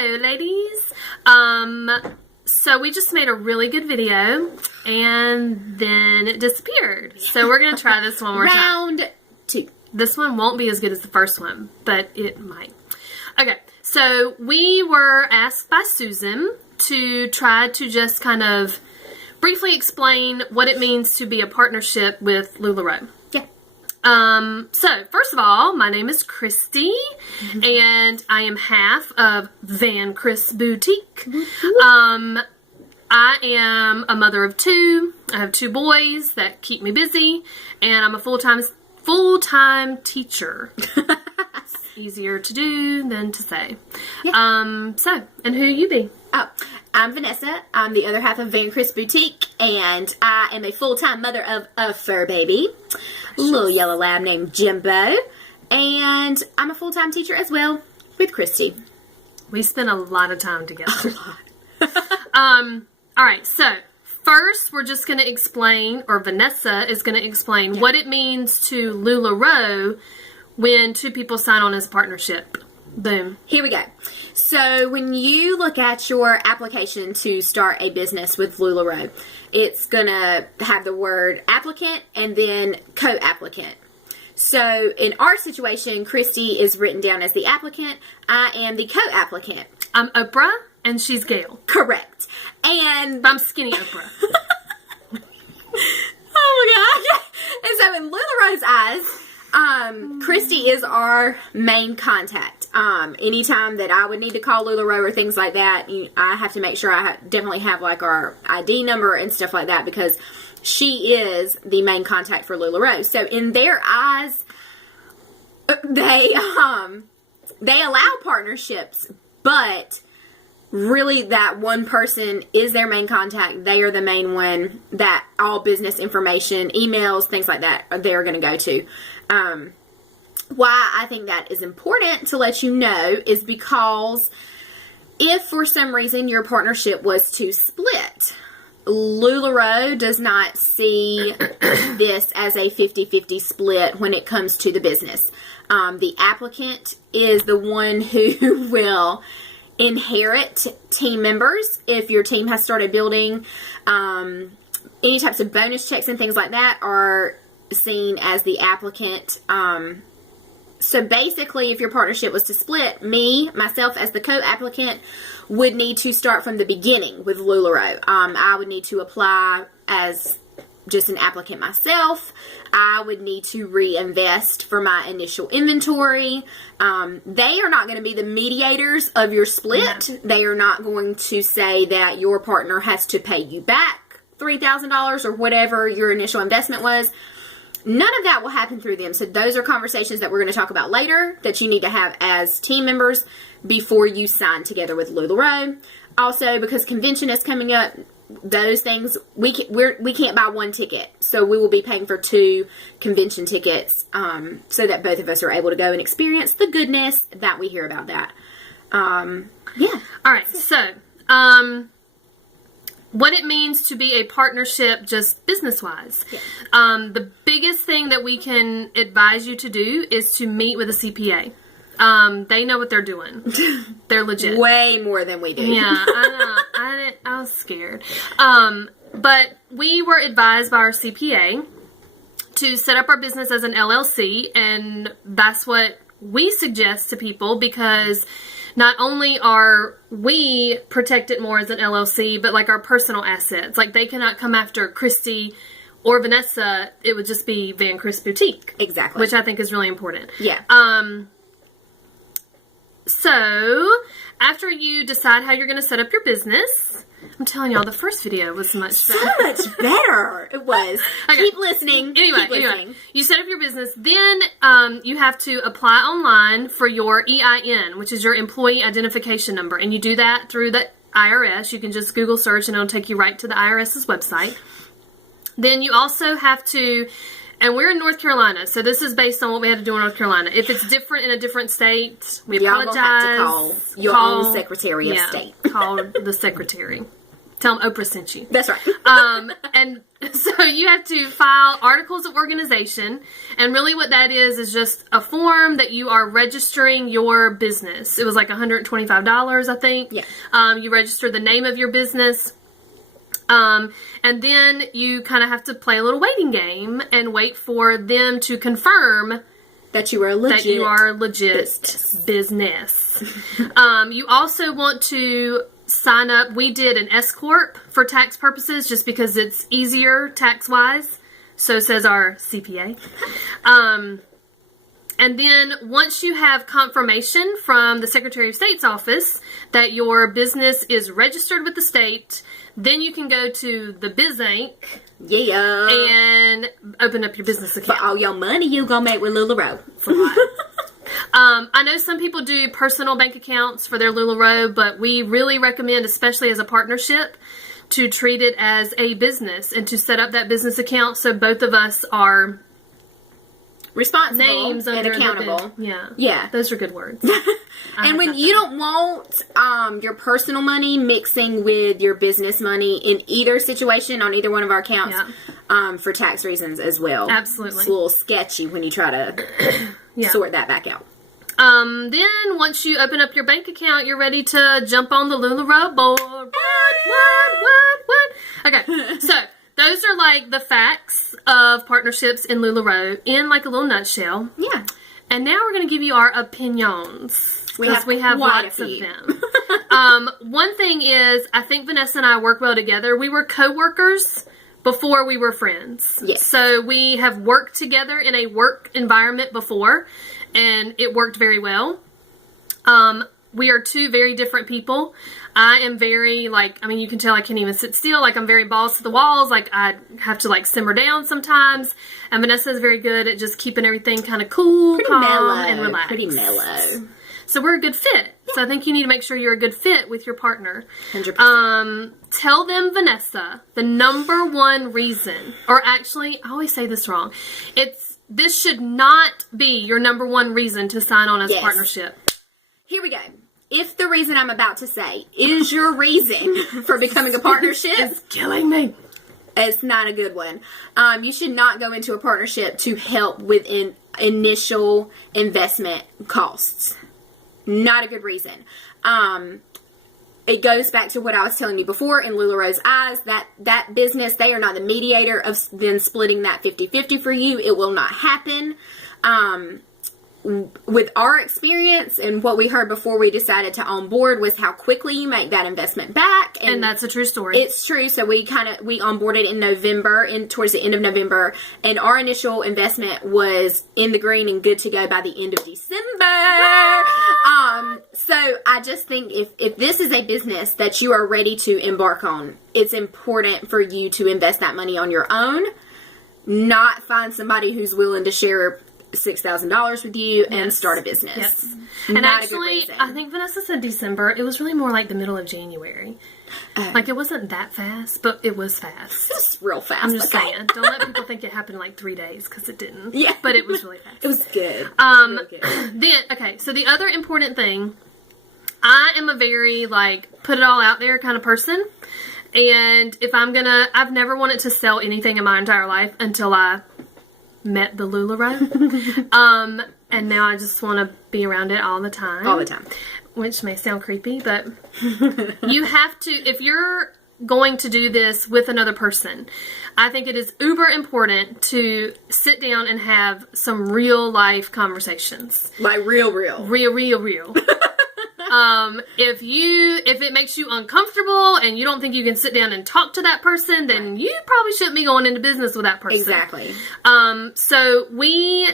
Hello, ladies. So we just made a really good video, and then it disappeared. So we're going to try this one more time. Round 2. This one won't be as good as the first one, but it might. Okay, so we were asked by Susan to try to just kind of briefly explain what it means to be a partnership with LuLaRoe. Yeah. So, first of all, my name is Christy, and I am half of VanChris Boutique. I am a mother of 2. I have 2 boys that keep me busy, and I'm a full-time teacher. It's easier to do than to say. Yeah. And who you be? Oh, I'm Vanessa. I'm the other half of VanChris Boutique, and I am a full-time mother of a fur baby, a little yellow lab named Jimbo, and I'm a full-time teacher as well with Christy. We spend a lot of time together. A lot. All right, so first we're just going to explain, or Vanessa is going to explain, what it means to LuLaRoe when 2 people sign on as a partnership. Boom. Here we go. So when you look at your application to start a business with LuLaRoe, it's going to have the word applicant and then co-applicant. So in our situation, Christy is written down as the applicant. I am the co-applicant. I'm Oprah, and she's Gail. Correct. And I'm skinny Oprah. Oh my god. And so in LuLaRoe's eyes, Christy is our main contact. Anytime that I would need to call LuLaRoe or things like that, I have to make sure I definitely have like our ID number and stuff like that, because she is the main contact for LuLaRoe. So in their eyes, they allow partnerships, but really that one person is their main contact. They are the main one that all business information, emails, things like that, they're going to go to. Why I think that is important to let you know is because if for some reason your partnership was to split, LuLaRoe does not see this as a 50-50 split when it comes to the business. The applicant is the one who will inherit team members. If your team has started building, any types of bonus checks and things like that are seen as the applicant. So basically, if your partnership was to split, myself as the co-applicant would need to start from the beginning with LuLaRoe. I would need to apply as just an applicant myself. I would need to reinvest for my initial inventory. They are not going to be the mediators of your split. No. They are not going to say that your partner has to pay you back $3,000 or whatever your initial investment was. None of that will happen through them. So those are conversations that we're going to talk about later that you need to have as team members before you sign together with LuLaRoe. Also, because convention is coming up, those things, we can't buy one ticket. So we will be paying for 2 convention tickets so that both of us are able to go and experience the goodness that we hear about that. Yeah. All right. So, what it means to be a partnership just business-wise. Yeah. The biggest thing that we can advise you to do is to meet with a CPA. They know what they're doing. They're legit. Way more than we do. Yeah, I know. I was scared. But we were advised by our CPA to set up our business as an LLC, and that's what we suggest to people, because not only are we protected more as an LLC, but like our personal assets. Like they cannot come after Christy or Vanessa. It would just be VanChris Boutique. Exactly. Which I think is really important. Yeah. So, after you decide how you're going to set up your business, I'm telling y'all, the first video was so much better. It was. Okay. Keep listening. Anyway, you set up your business, then you have to apply online for your EIN, which is your employee identification number, and you do that through the IRS. You can just Google search and it'll take you right to the IRS's website. Then you also have to... And we're in North Carolina, so this is based on what we had to do in North Carolina. If it's different in a different state, we apologize. Y'all will have to call your own Secretary of State. Call the Secretary. Tell them Oprah sent you. That's right. And so you have to file articles of organization. And really what that is just a form that you are registering your business. It was like $125, I think. Yeah. You register the name of your business. And then you kind of have to play a little waiting game and wait for them to confirm that you are legit business. You also want to sign up. We did an S Corp for tax purposes just because it's easier tax-wise. So says our CPA. And then once you have confirmation from the Secretary of State's office that your business is registered with the state, then you can go to the BizBank and open up your business account. For all your money you gonna make with LuLaRoe. I know some people do personal bank accounts for their LuLaRoe, but we really recommend, especially as a partnership, to treat it as a business and to set up that business account so both of us are responsible names and accountable. Yeah. Those are good words. And when you don't want your personal money mixing with your business money in either situation on either one of our accounts for tax reasons as well. Absolutely. It's a little sketchy when you try to sort that back out. Then once you open up your bank account, you're ready to jump on the LuLaRoe board. What? Okay, so those are like the facts of partnerships in LuLaRoe in like a little nutshell. Yeah. And now we're going to give you our opinions. We have lots of them. One thing is, I think Vanessa and I work well together. We were co-workers before we were friends. Yes. So we have worked together in a work environment before, and it worked very well. We are two very different people. I am very, you can tell I can't even sit still. I'm very balls to the walls. I have to, simmer down sometimes. And Vanessa is very good at just keeping everything kind of cool, calm, and relaxed. Pretty mellow. So we're a good fit. Yeah. So I think you need to make sure you're a good fit with your partner. 100%. Tell them, Vanessa, the number one reason, or actually, I always say this wrong. This should not be your number one reason to sign on as a partnership. Here we go. If the reason I'm about to say is your reason for becoming a partnership, it's killing me. It's not a good one. You should not go into a partnership to help with initial investment costs. Not a good reason. It goes back to what I was telling you before in LuLaRoe's eyes, that business, they are not the mediator of then splitting that 50-50 for you. It will not happen. With our experience and what we heard before we decided to onboard was how quickly you make that investment back. And that's a true story. It's true. So we onboarded in November, towards the end of November, and our initial investment was in the green and good to go by the end of December. So I just think if this is a business that you are ready to embark on, it's important for you to invest that money on your own, not find somebody who's willing to share $6,000 with you and start a business. Yes. And actually, I think Vanessa said December. It was really more like the middle of January. It wasn't that fast, but it was fast. It was real fast. I'm just saying. Don't let people think it happened in 3 days, because it didn't. Yeah. But it was really fast. It was good. Really good. So the other important thing, I am a very, put it all out there kind of person. And if I've never wanted to sell anything in my entire life until I met the LuLaRoe. And now I just want to be around it all the time. All the time. Which may sound creepy, but you have to, if you're going to do this with another person, I think it is uber important to sit down and have some real life conversations. Real. Real. If it makes you uncomfortable and you don't think you can sit down and talk to that person, then you probably shouldn't be going into business with that person. Exactly. So we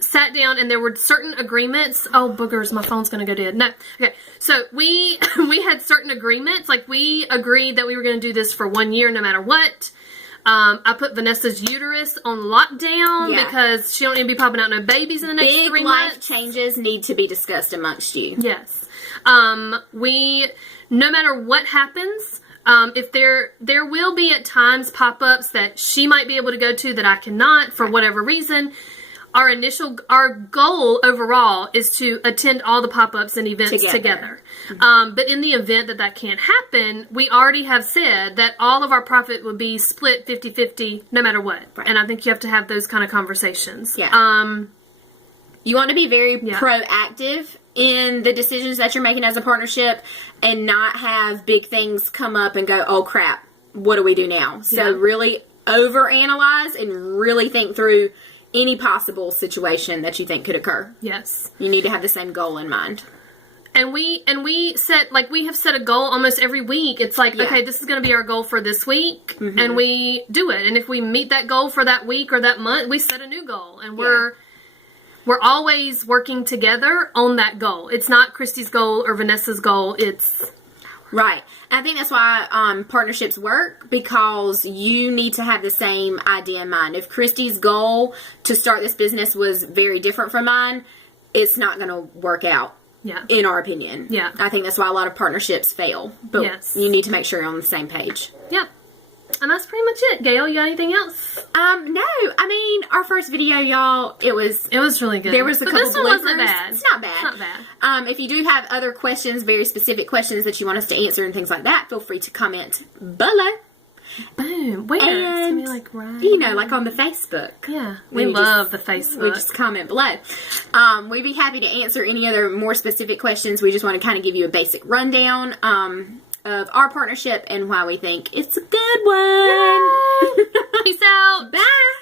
sat down and there were certain agreements. Oh, boogers, my phone's going to go dead. No. Okay. So we had certain agreements. We agreed that we were going to do this for 1 year no matter what. I put Vanessa's uterus on lockdown because she don't need to be popping out no babies in the next 3 months. Big life changes need to be discussed amongst you. Yes. No matter what happens, if there will be at times pop-ups that she might be able to go to that I cannot for whatever reason. our goal overall is to attend all the pop-ups and events together. But in the event that can't happen, we already have said that all of our profit would be split 50-50 no matter what. Right. And I think you have to have those kind of conversations. Yeah. You want to be very proactive in the decisions that you're making as a partnership and not have big things come up and go, oh crap, what do we do now? So really overanalyze and really think through any possible situation that you think could occur. Yes. You need to have the same goal in mind. And we set, like, we have set a goal almost every week. It's like, okay, this is going to be our goal for this week, and we do it. And if we meet that goal for that week or that month, we set a new goal. And we're always working together on that goal. It's not Christy's goal or Vanessa's goal. It's... Right. And I think that's why partnerships work, because you need to have the same idea in mind. If Christy's goal to start this business was very different from mine, it's not going to work out. Yeah. In our opinion. Yeah. I think that's why a lot of partnerships fail. But you need to make sure you're on the same page. Yeah. And that's pretty much it. Gail, you got anything else? No. I mean, our first video, y'all, it was really good. There was a couple this one bloopers. wasn't bad. It's not bad. It's not bad. If you do have other questions, very specific questions that you want us to answer and things like that, feel free to comment below. Boom. Where? And, it's gonna be like right. You know, like on the Facebook. Yeah. We love the Facebook. We just comment below. We'd be happy to answer any other more specific questions. We just want to kind of give you a basic rundown of our partnership and why we think it's a good one. Peace out. Bye.